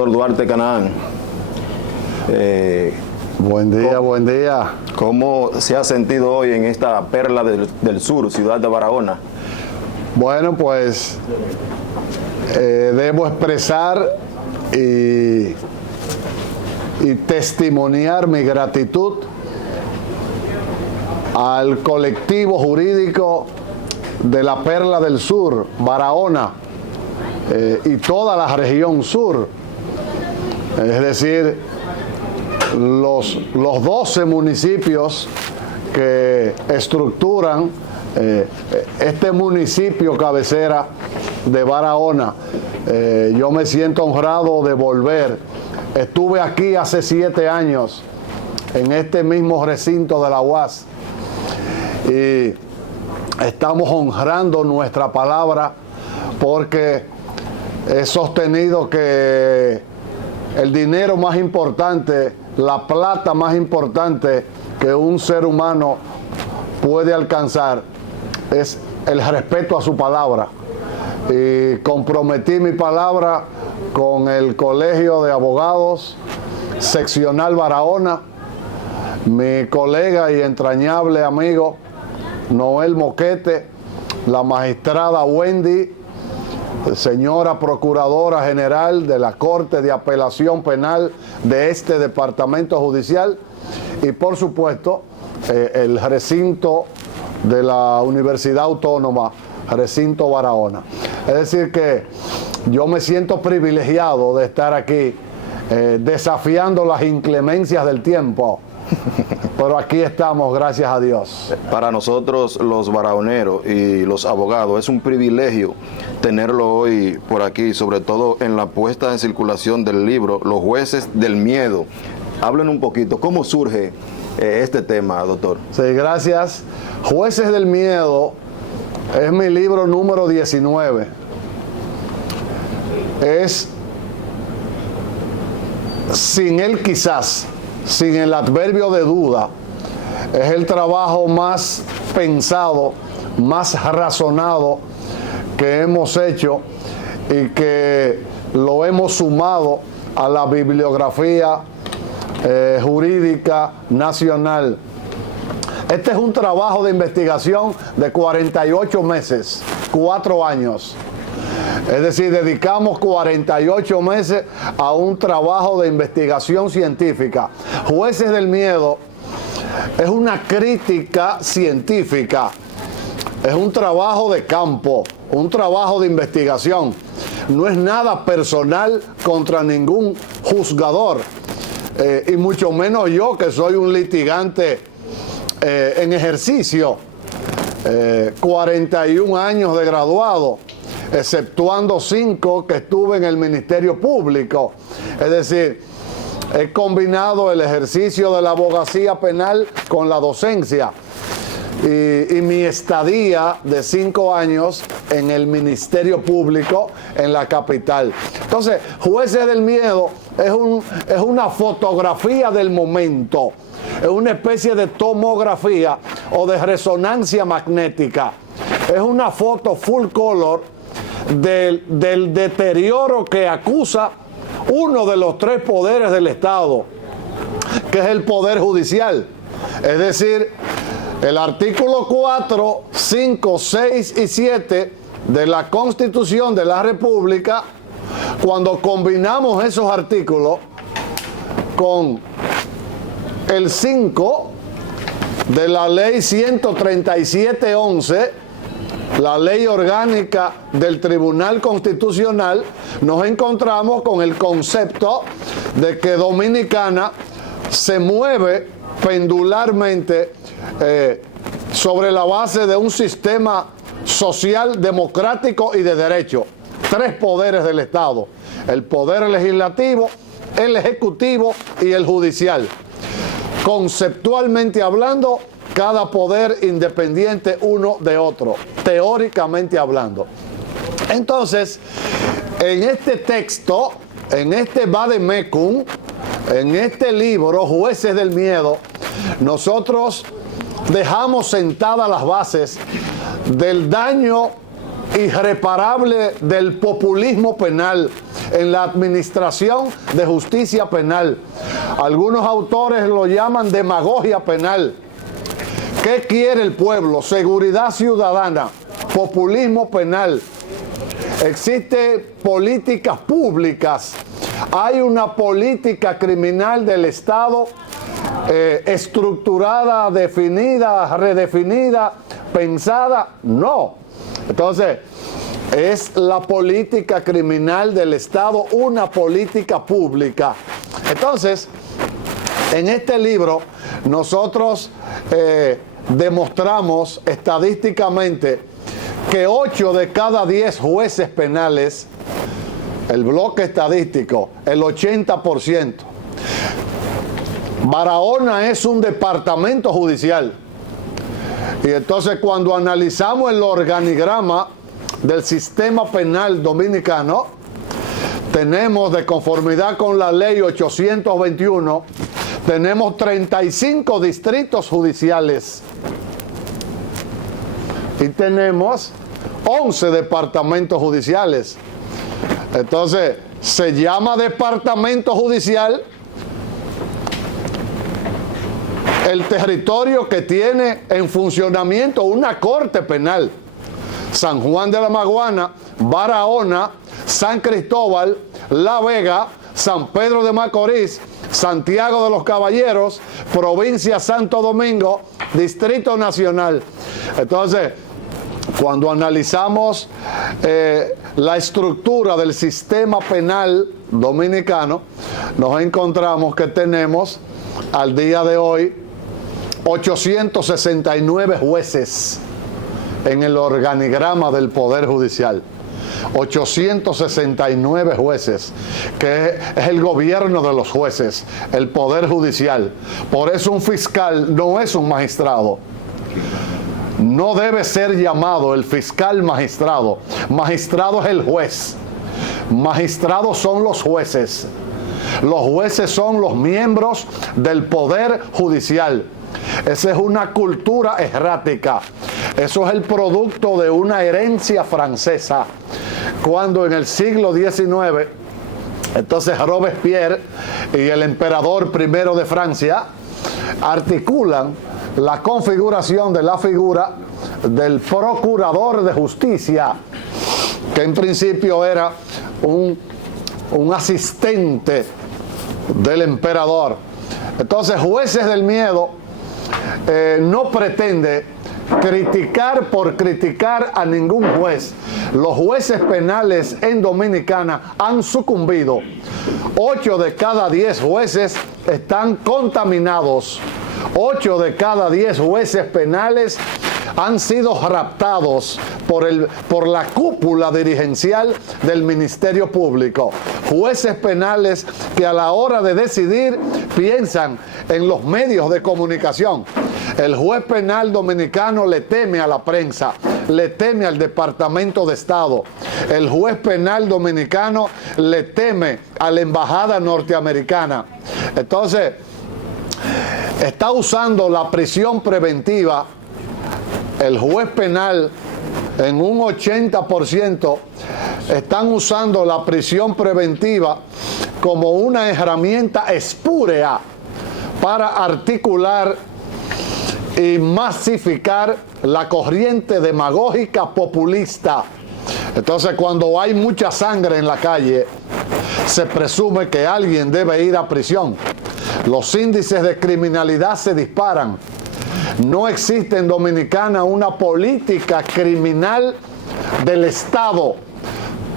doctor Duarte Canaán. Buen día, buen día. ¿Cómo se ha sentido hoy en esta perla del sur, ciudad de Barahona? Bueno, pues debo expresar y testimoniar mi gratitud al colectivo jurídico de la Perla del Sur, Barahona, y toda la región sur, es decir, los 12 municipios que estructuran este municipio cabecera de Barahona. Yo me siento honrado de volver. Estuve aquí hace 7 años, en este mismo recinto de la UAS, y estamos honrando nuestra palabra porque he sostenido que el dinero más importante, la plata más importante que un ser humano puede alcanzar es el respeto a su palabra. Y comprometí mi palabra con el Colegio de Abogados Seccional Barahona, mi colega y entrañable amigo Noel Moquete, la magistrada Wendy, señora Procuradora General de la Corte de Apelación Penal de este Departamento Judicial, y por supuesto el recinto de la Universidad Autónoma, recinto Barahona. Es decir que yo me siento privilegiado de estar aquí desafiando las inclemencias del tiempo, pero aquí estamos, gracias a Dios. Para nosotros los barahoneros y los abogados es un privilegio tenerlo hoy por aquí, sobre todo en la puesta en circulación del libro Los Jueces del Miedo. Hablen un poquito, ¿cómo surge este tema, doctor? Sí, gracias. Jueces del Miedo es mi libro número 19. Es, sin él quizás, sin el adverbio de duda, es el trabajo más pensado, más razonado que hemos hecho y que lo hemos sumado a la bibliografía jurídica nacional. Este es un trabajo de investigación de 48 meses, 4 años. Es decir, dedicamos 48 meses a un trabajo de investigación científica. Jueces del Miedo es una crítica científica, es un trabajo de campo, un trabajo de investigación. No es nada personal contra ningún juzgador, y mucho menos yo, que soy un litigante en ejercicio, 41 años de graduado, exceptuando 5 que estuve en el Ministerio Público. Es decir, he combinado el ejercicio de la abogacía penal con la docencia y mi estadía de 5 años en el Ministerio Público en la capital. Entonces, Jueces del Miedo es una fotografía del momento, es una especie de tomografía o de resonancia magnética. Es una foto full color del deterioro que acusa uno de los 3 poderes del Estado, que es el Poder Judicial. Es decir, el artículo 4, 5, 6 y 7 de la Constitución de la República, cuando combinamos esos artículos con el 5 de la Ley 137-11, la Ley Orgánica del Tribunal Constitucional, nos encontramos con el concepto de que Dominicana se mueve pendularmente sobre la base de un sistema social, democrático y de derecho. 3 poderes del Estado: el poder legislativo, el ejecutivo y el judicial. Conceptualmente hablando, cada poder independiente uno de otro, teóricamente hablando. Entonces, en este texto, en este vademecum, en este libro, Jueces del Miedo, nosotros dejamos sentadas las bases del daño irreparable del populismo penal en la administración de justicia penal. Algunos autores lo llaman demagogia penal. ¿Qué quiere el pueblo? Seguridad ciudadana, populismo penal. Existen políticas públicas. Hay una política criminal del Estado estructurada, definida, redefinida, pensada. No. Entonces, es la política criminal del Estado una política pública. Entonces, en este libro nosotros demostramos estadísticamente que 8 de cada 10 jueces penales, el bloque estadístico, el 80%. Barahona es un departamento judicial. Y entonces cuando analizamos el organigrama del sistema penal dominicano, tenemos, de conformidad con la ley 821, tenemos 35 distritos judiciales y tenemos 11 departamentos judiciales. Entonces, se llama departamento judicial el territorio que tiene en funcionamiento una corte penal. San Juan de la Maguana, Barahona, San Cristóbal, La Vega, San Pedro de Macorís, Santiago de los Caballeros, provincia Santo Domingo, Distrito Nacional. Entonces, cuando analizamos la estructura del sistema penal dominicano, nos encontramos que tenemos al día de hoy 869 jueces en el organigrama del Poder Judicial. 869 jueces, que es el gobierno de los jueces, el Poder Judicial. Por eso un fiscal no es un magistrado. No debe ser llamado el fiscal magistrado. Magistrado es el juez. Magistrados son los jueces. Los jueces son los miembros del Poder Judicial. Esa es una cultura errática. Eso es el producto de una herencia francesa. Cuando en el siglo XIX, entonces Robespierre y el emperador primero de Francia articulan la configuración de la figura del procurador de justicia, que en principio era un asistente del emperador. Entonces, Jueces del Miedo no pretende criticar por criticar a ningún juez. Los jueces penales en Dominicana han sucumbido. 8 de cada 10 jueces están contaminados. 8 de cada 10 jueces penales han sido raptados por la cúpula dirigencial del Ministerio Público. Jueces penales que a la hora de decidir piensan en los medios de comunicación. El juez penal dominicano le teme a la prensa, le teme al Departamento de Estado. El juez penal dominicano le teme a la embajada norteamericana. Entonces, está usando la prisión preventiva. El juez penal, en un 80%, están usando la prisión preventiva como una herramienta espúrea para articular y masificar la corriente demagógica populista. Entonces, cuando hay mucha sangre en la calle, se presume que alguien debe ir a prisión. Los índices de criminalidad se disparan. No existe en Dominicana una política criminal del Estado.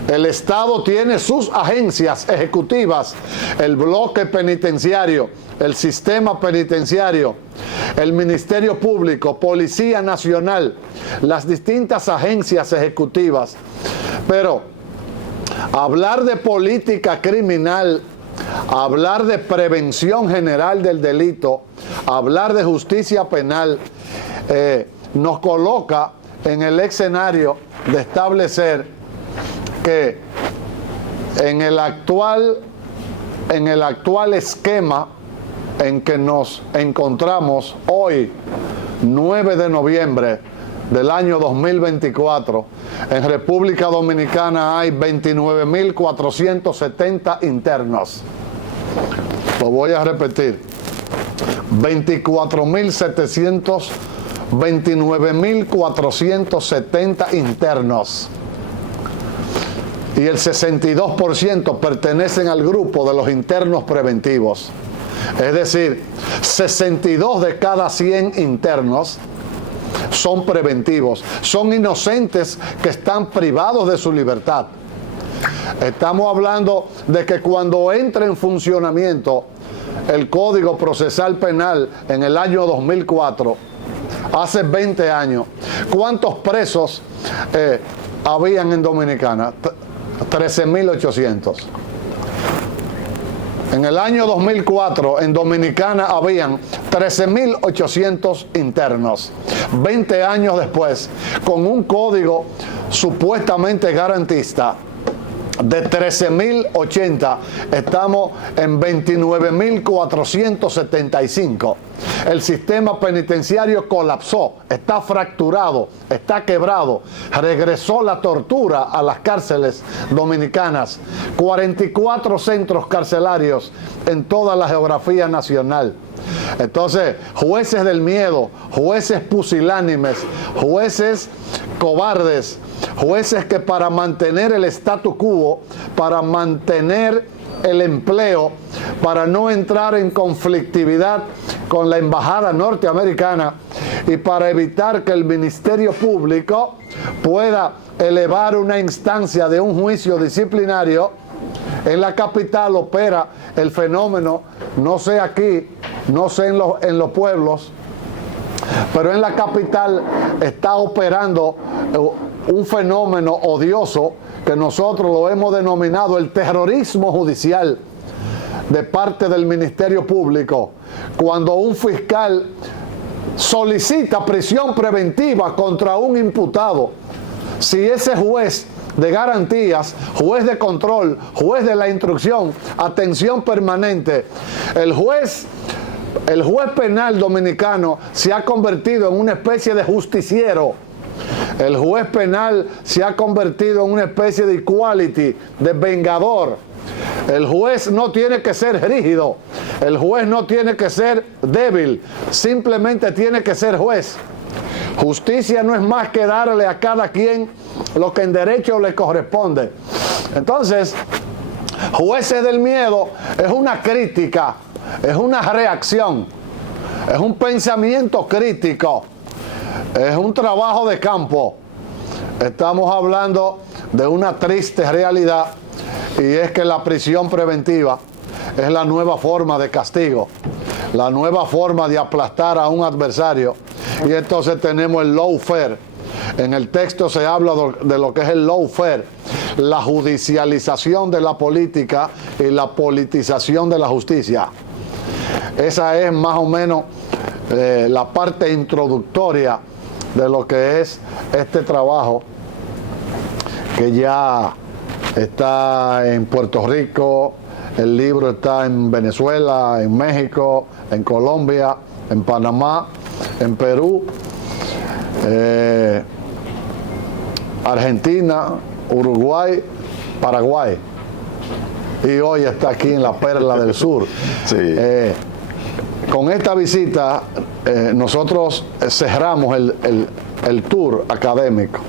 El Estado tiene sus agencias ejecutivas, el bloque penitenciario, el sistema penitenciario, el Ministerio Público, Policía Nacional, las distintas agencias ejecutivas. Pero hablar de política criminal, hablar de prevención general del delito, hablar de justicia penal, nos coloca en el escenario de establecer que en el actual esquema en que nos encontramos hoy, 9 de noviembre del año 2024, en República Dominicana hay 29.470 internos. Lo voy a repetir. 29.470 internos. Y el 62% pertenecen al grupo de los internos preventivos. Es decir, 62 de cada 100 internos son preventivos, son inocentes que están privados de su libertad. Estamos hablando de que cuando entre en funcionamiento el Código Procesal Penal en el año 2004, hace 20 años, ¿cuántos presos habían en Dominicana? 13.800. En el año 2004 en Dominicana habían 13.800 internos. 20 años después, con un código supuestamente garantista de 13.080, estamos en 29.475. El sistema penitenciario colapsó, está fracturado, está quebrado. Regresó la tortura a las cárceles dominicanas. 44 centros carcelarios en toda la geografía nacional. Entonces, jueces del miedo, jueces pusilánimes, jueces cobardes, jueces que para mantener el statu quo, para mantener el empleo, para no entrar en conflictividad con la embajada norteamericana y para evitar que el Ministerio Público pueda elevar una instancia de un juicio disciplinario, en la capital opera el fenómeno, no sé aquí, no sé en los pueblos, pero en la capital está operando un fenómeno odioso que nosotros lo hemos denominado el terrorismo judicial de parte del Ministerio Público. Cuando un fiscal solicita prisión preventiva contra un imputado, si ese juez de garantías, juez de control, juez de la instrucción, atención permanente, el juez penal dominicano se ha convertido en una especie de justiciero. El juez penal se ha convertido en una especie de equality, de vengador. El juez no tiene que ser rígido, el juez no tiene que ser débil, simplemente tiene que ser juez. Justicia no es más que darle a cada quien lo que en derecho le corresponde. Entonces, jueces del miedo es una crítica, es una reacción, es un pensamiento crítico, es un trabajo de campo. Estamos hablando de una triste realidad, y es que la prisión preventiva es la nueva forma de castigo, la nueva forma de aplastar a un adversario. Y entonces tenemos el lawfare. En el texto se habla de lo que es el lawfare, la judicialización de la política y la politización de la justicia. Esa es más o menos la parte introductoria de lo que es este trabajo, que ya está en Puerto Rico, el libro está en Venezuela, en México, en Colombia, en Panamá, en Perú, Argentina, Uruguay, Paraguay, y hoy está aquí en la Perla del Sur. Sí. Con esta visita nosotros cerramos el tour académico.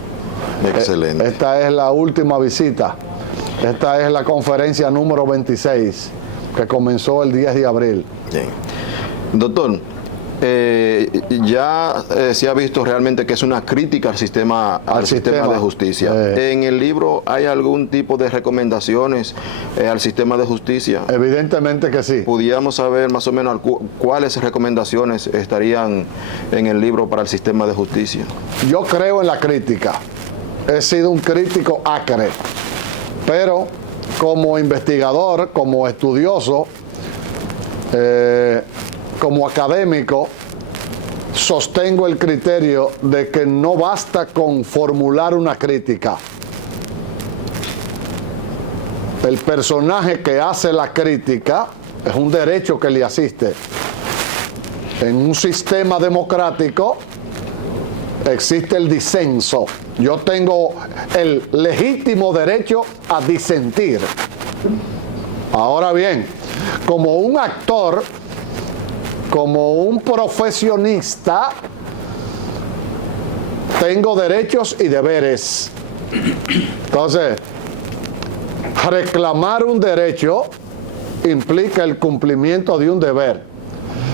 Excelente. Esta es la última visita. Esta es la conferencia número 26, que comenzó el 10 de abril. Bien. Doctor, ya se ha visto realmente que es una crítica al sistema de justicia. ¿En el libro hay algún tipo de recomendaciones al sistema de justicia? Evidentemente que sí. ¿Pudiéramos saber más o menos cuáles recomendaciones estarían en el libro para el sistema de justicia? Yo creo en la crítica. He sido un crítico acre, pero como investigador, como estudioso, como académico, sostengo el criterio de que no basta con formular una crítica. El personaje que hace la crítica es un derecho que le asiste. En un sistema democrático, existe el disenso. Yo tengo el legítimo derecho a disentir. Ahora bien, como un actor, como un profesionista, tengo derechos y deberes. Entonces, reclamar un derecho implica el cumplimiento de un deber.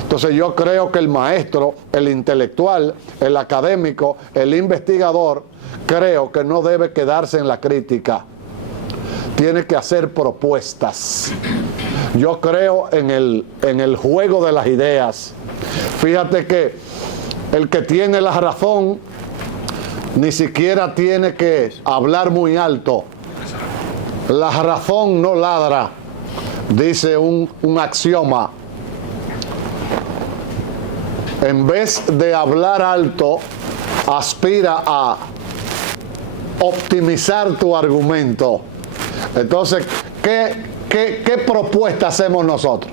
Entonces yo creo que el maestro, el intelectual, el académico, el investigador, creo que no debe quedarse en la crítica. Tiene que hacer propuestas. Yo creo en el juego de las ideas. Fíjate que el que tiene la razón ni siquiera tiene que hablar muy alto. La razón no ladra, dice un axioma. En vez de hablar alto, aspira a optimizar tu argumento. Entonces, ¿qué propuesta hacemos nosotros?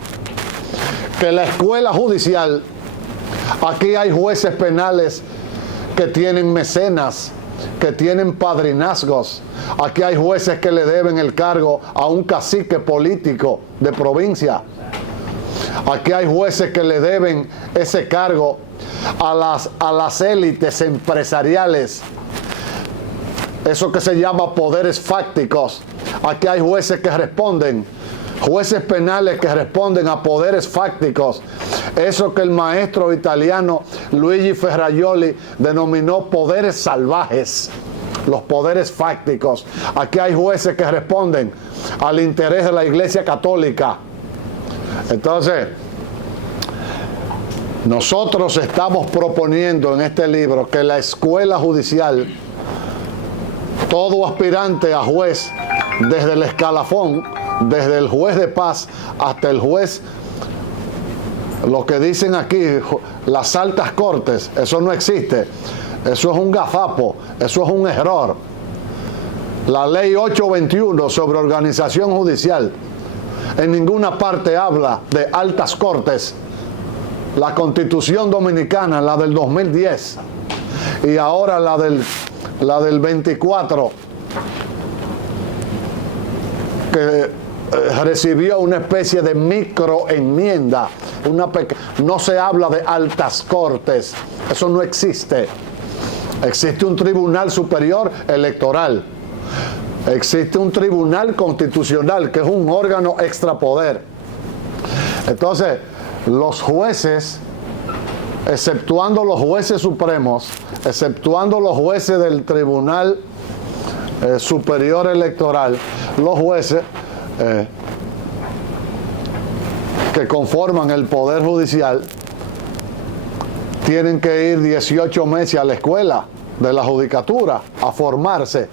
Que la escuela judicial, aquí hay jueces penales que tienen mecenas, que tienen padrinazgos. Aquí hay jueces que le deben el cargo a un cacique político de provincia. Aquí hay jueces que le deben ese cargo a las élites empresariales. Eso que se llama poderes fácticos. Aquí hay jueces que responden, jueces penales que responden a poderes fácticos. Eso que el maestro italiano Luigi Ferrajoli denominó poderes salvajes, los poderes fácticos. Aquí hay jueces que responden al interés de la Iglesia Católica. Entonces, nosotros estamos proponiendo en este libro que la escuela judicial, todo aspirante a juez, desde el escalafón, desde el juez de paz hasta el juez, lo que dicen aquí, las altas cortes, eso no existe. Eso es un gazapo, eso es un error. La ley 821 sobre organización judicial en ninguna parte habla de altas cortes. La Constitución Dominicana, la del 2010, y ahora la del 24, que recibió una especie de microenmienda. No se habla de altas cortes, eso no existe. Existe un Tribunal Superior Electoral, existe un Tribunal Constitucional, que es un órgano extrapoder. Entonces, los jueces, exceptuando los jueces supremos, exceptuando los jueces del Tribunal Superior Electoral, los jueces que conforman el Poder Judicial tienen que ir 18 meses a la escuela de la judicatura a formarse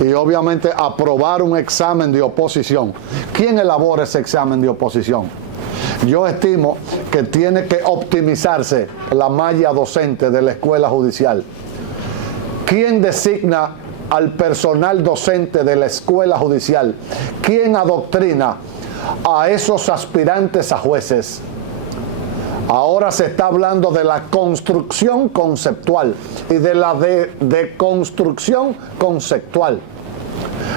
y obviamente aprobar un examen de oposición. ¿Quién elabora ese examen de oposición? Yo estimo que tiene que optimizarse la malla docente de la escuela judicial. ¿Quién designa al personal docente de la escuela judicial? ¿Quién adoctrina a esos aspirantes a jueces? Ahora se está hablando de la construcción conceptual y de la deconstrucción conceptual.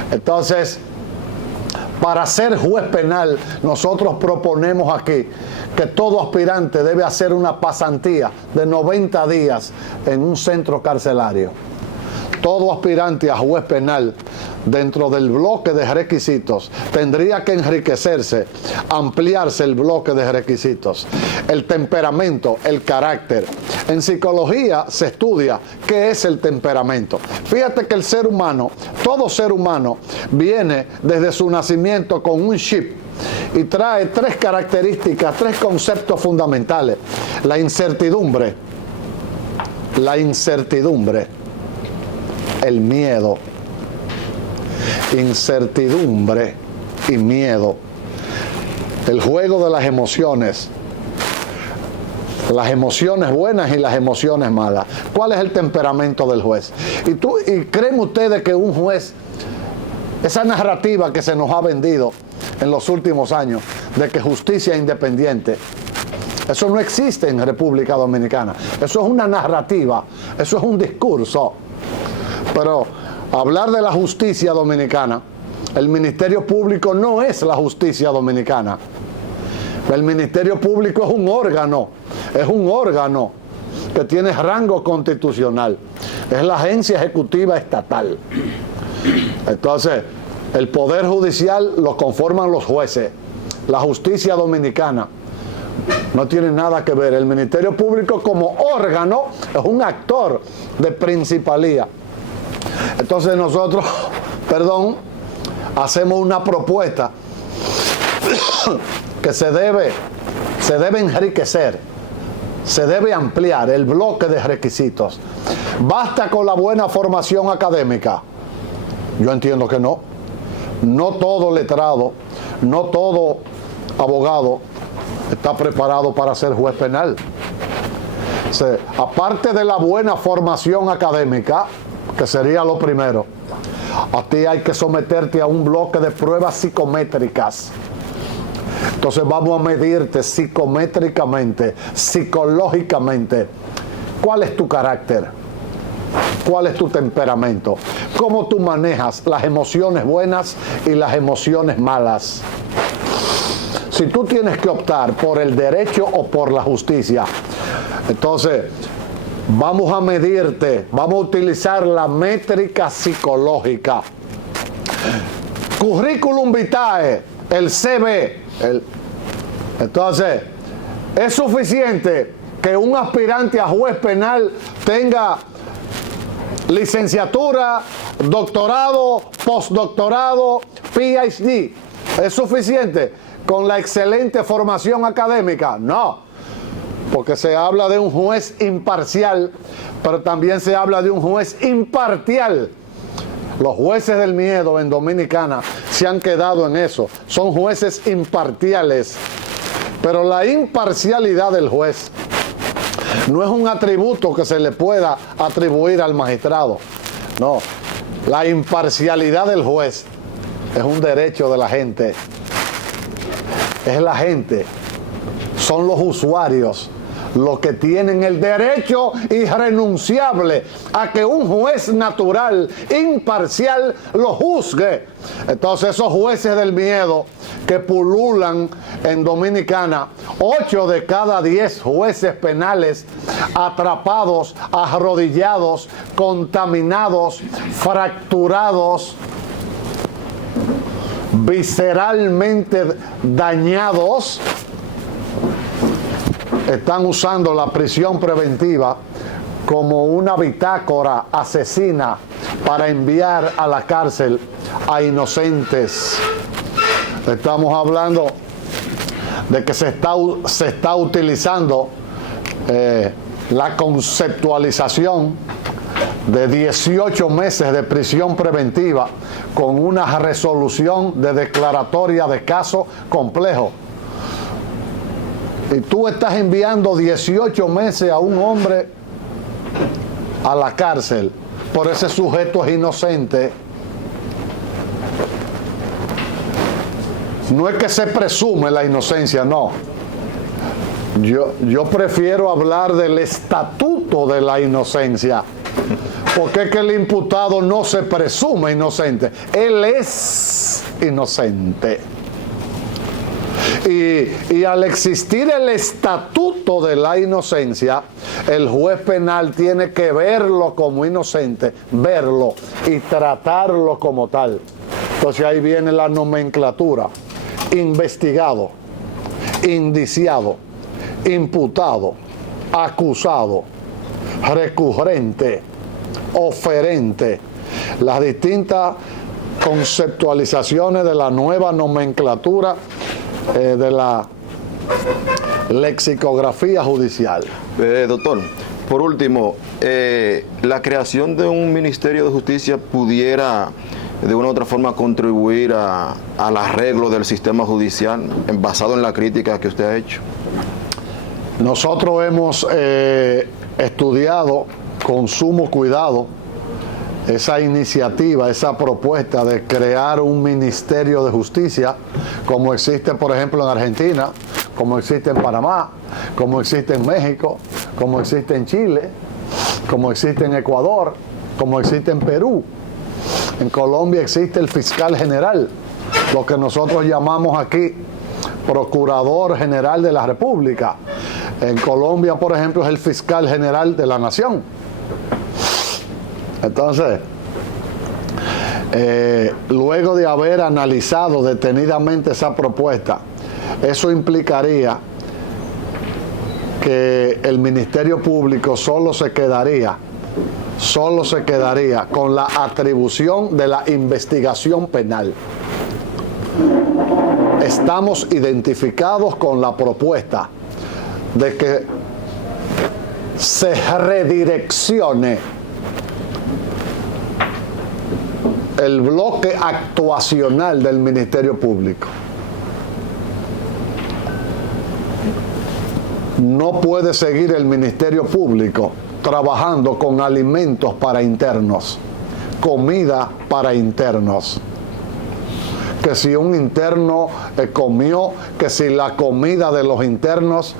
Entonces, para ser juez penal, nosotros proponemos aquí que todo aspirante debe hacer una pasantía de 90 días en un centro carcelario. Todo aspirante a juez penal, dentro del bloque de requisitos, tendría que enriquecerse, ampliarse el bloque de requisitos. El temperamento, el carácter. En psicología se estudia qué es el temperamento. Fíjate que el ser humano, todo ser humano, viene desde su nacimiento con un chip y trae tres características, tres conceptos fundamentales. La incertidumbre, el miedo, incertidumbre y miedo, el juego de las emociones buenas y las emociones malas. ¿Cuál es el temperamento del juez? ¿Y creen ustedes que un juez, esa narrativa que se nos ha vendido en los últimos años de que justicia independiente, Eso no existe en República Dominicana. Eso es una narrativa, eso es un discurso. Pero hablar de la justicia dominicana, el Ministerio Público no es la justicia dominicana. El Ministerio Público es un órgano que tiene rango constitucional. Es la agencia ejecutiva estatal. Entonces, el Poder Judicial lo conforman los jueces. La justicia dominicana no tiene nada que ver. El Ministerio Público como órgano es un actor de principalía. Entonces nosotros, hacemos una propuesta que se debe enriquecer, se debe ampliar el bloque de requisitos. ¿Basta con la buena formación académica? Yo entiendo que no. No todo letrado, no todo abogado está preparado para ser juez penal. O sea, aparte de la buena formación académica, que sería lo primero, a ti hay que someterte a un bloque de pruebas psicométricas. Entonces vamos a medirte psicométricamente, psicológicamente. ¿Cuál es tu carácter? ¿Cuál es tu temperamento? ¿Cómo tú manejas las emociones buenas y las emociones malas? Si tú tienes que optar por el derecho o por la justicia, entonces vamos a medirte, vamos a utilizar la métrica psicológica. Curriculum vitae, el CV. Entonces, es suficiente que un aspirante a juez penal tenga licenciatura, doctorado, postdoctorado, PhD. ¿Es suficiente con la excelente formación académica? No, porque se habla de un juez imparcial, pero también se habla de un juez imparcial. Los jueces del miedo en Dominicana se han quedado en eso. Son jueces imparciales. Pero la imparcialidad del juez no es un atributo que se le pueda atribuir al magistrado. No, la imparcialidad del juez es un derecho de la gente. Es la gente, son los usuarios los que tienen el derecho irrenunciable a que un juez natural, imparcial, lo juzgue. Entonces esos jueces del miedo que pululan en Dominicana, 8 de cada 10 jueces penales atrapados, arrodillados, contaminados, fracturados, visceralmente dañados, están usando la prisión preventiva como una bitácora asesina para enviar a la cárcel a inocentes. Estamos hablando de que se está utilizando la conceptualización de 18 meses de prisión preventiva con una resolución de declaratoria de caso complejo. Y tú estás enviando 18 meses a un hombre a la cárcel por ese sujeto es inocente. No es que se presume la inocencia, no. Yo prefiero hablar del estatuto de la inocencia, porque es que el imputado no se presume inocente, él es inocente. Y al existir el estatuto de la inocencia, el juez penal tiene que verlo como inocente, verlo y tratarlo como tal. Entonces ahí viene la nomenclatura: investigado, indiciado, imputado, acusado, recurrente, oferente. Las distintas conceptualizaciones de la nueva nomenclatura de la lexicografía judicial. Doctor, por último, la creación de un Ministerio de Justicia pudiera de una u otra forma contribuir al arreglo del sistema judicial, basado en la crítica que usted ha hecho. Nosotros hemos estudiado con sumo cuidado esa iniciativa, esa propuesta de crear un Ministerio de Justicia, como existe, por ejemplo, en Argentina, como existe en Panamá, como existe en México, como existe en Chile, como existe en Ecuador, como existe en Perú. En Colombia existe el fiscal general, lo que nosotros llamamos aquí Procurador General de la República. En Colombia, por ejemplo, es el fiscal general de la nación. Entonces, luego de haber analizado detenidamente esa propuesta, eso implicaría que el Ministerio Público solo se quedaría con la atribución de la investigación penal. Estamos identificados con la propuesta de que se redireccione el bloque actuacional del Ministerio Público. No puede seguir el Ministerio Público trabajando con alimentos para internos, comida para internos. Que si un interno comió, que si la comida de los internos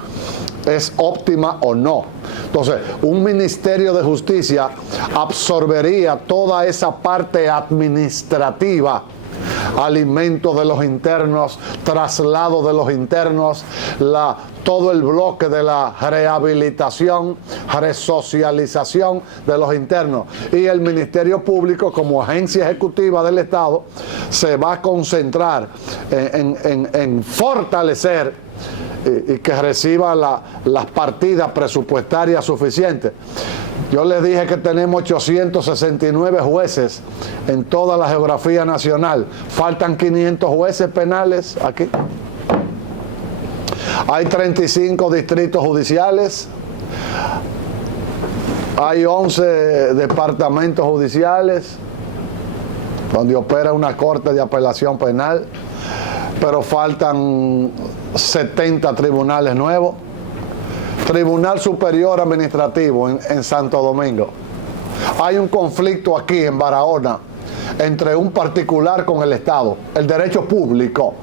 es óptima o no. Entonces, un Ministerio de Justicia absorbería toda esa parte administrativa, alimentos de los internos, traslado de los internos, todo el bloque de la rehabilitación, resocialización de los internos. Y el Ministerio Público, como agencia ejecutiva del Estado, se va a concentrar en fortalecer y que reciba las partidas presupuestarias suficientes. Yo les dije que tenemos 869 jueces en toda la geografía nacional. Faltan 500 jueces penales aquí. Hay 35 distritos judiciales. Hay 11 departamentos judiciales donde opera una corte de apelación penal. Pero faltan 70 tribunales nuevos. Tribunal Superior Administrativo en Santo Domingo. Hay un conflicto aquí en Barahona entre un particular con el Estado, el derecho público.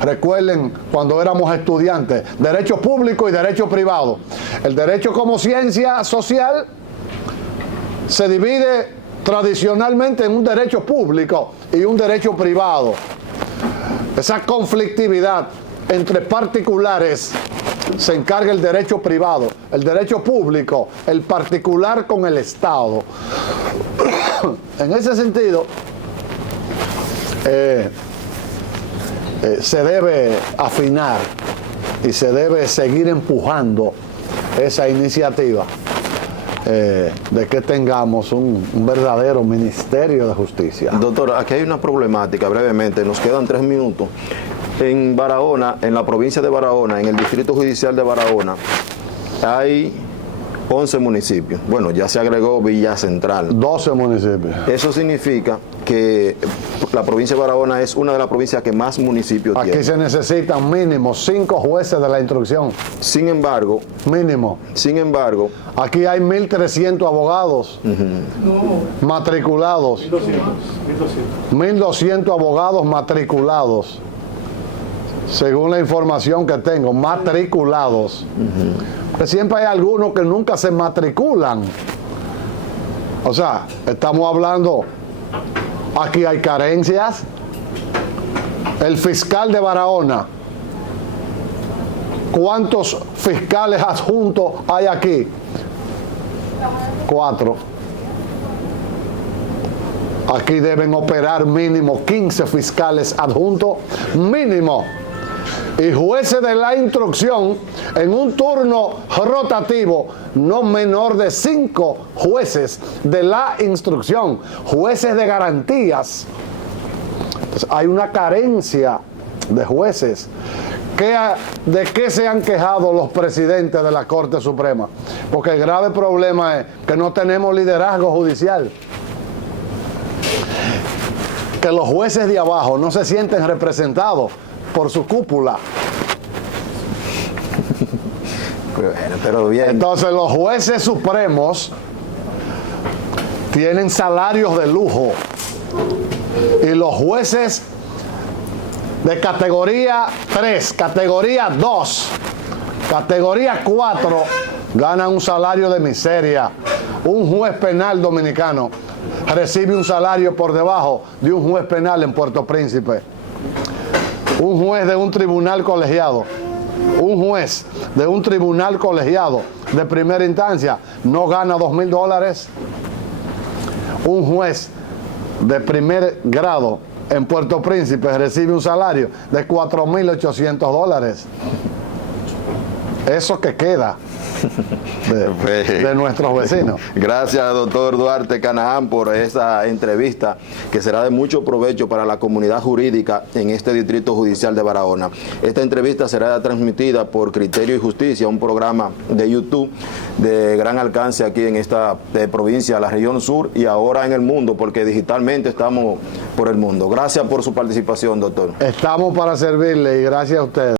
Recuerden cuando éramos estudiantes, derecho público y derecho privado. El derecho como ciencia social se divide tradicionalmente en un derecho público y un derecho privado. Esa conflictividad entre particulares se encarga el derecho privado, el derecho público, el particular con el Estado. En ese sentido, se debe afinar y se debe seguir empujando esa iniciativa de que tengamos un verdadero Ministerio de Justicia. Doctor, aquí hay una problemática, brevemente, nos quedan 3 minutos. En Barahona, en la provincia de Barahona, en el distrito judicial de Barahona, hay 11 municipios. Bueno, ya se agregó Villa Central. 12 municipios. Eso significa que la provincia de Barahona es una de las provincias que más municipios tiene. Aquí se necesitan mínimo 5 jueces de la instrucción. Sin embargo, aquí hay 1.300 abogados matriculados. 1.200 abogados matriculados. Según la información que tengo, matriculados. Pero siempre hay algunos que nunca se matriculan. O sea, estamos hablando, aquí hay carencias. El fiscal de Barahona, ¿cuántos fiscales adjuntos hay aquí? 4. Aquí deben operar mínimo 15 fiscales adjuntos, mínimo. Y jueces de la instrucción en un turno rotativo, no menor de 5 jueces de la instrucción, jueces de garantías. Entonces, hay una carencia de jueces. ¿De qué se han quejado los presidentes de la Corte Suprema? Porque el grave problema es que no tenemos liderazgo judicial. Que los jueces de abajo no se sienten representados por su cúpula. Pero bien. Entonces los jueces supremos tienen salarios de lujo y los jueces de categoría 3, categoría 2, categoría 4, ganan un salario de miseria. Un juez penal dominicano recibe un salario por debajo de un juez penal en Puerto Príncipe. Un juez de un tribunal colegiado, de primera instancia no gana $2,000. Un juez de primer grado en Puerto Príncipe recibe un salario de $4,800. Eso que queda de nuestros vecinos. Gracias, doctor Duarte Canaán, por esa entrevista que será de mucho provecho para la comunidad jurídica en este Distrito Judicial de Barahona. Esta entrevista será transmitida por Criterio y Justicia, un programa de YouTube de gran alcance aquí en esta provincia, la región sur y ahora en el mundo, porque digitalmente estamos por el mundo. Gracias por su participación, doctor. Estamos para servirle y gracias a ustedes.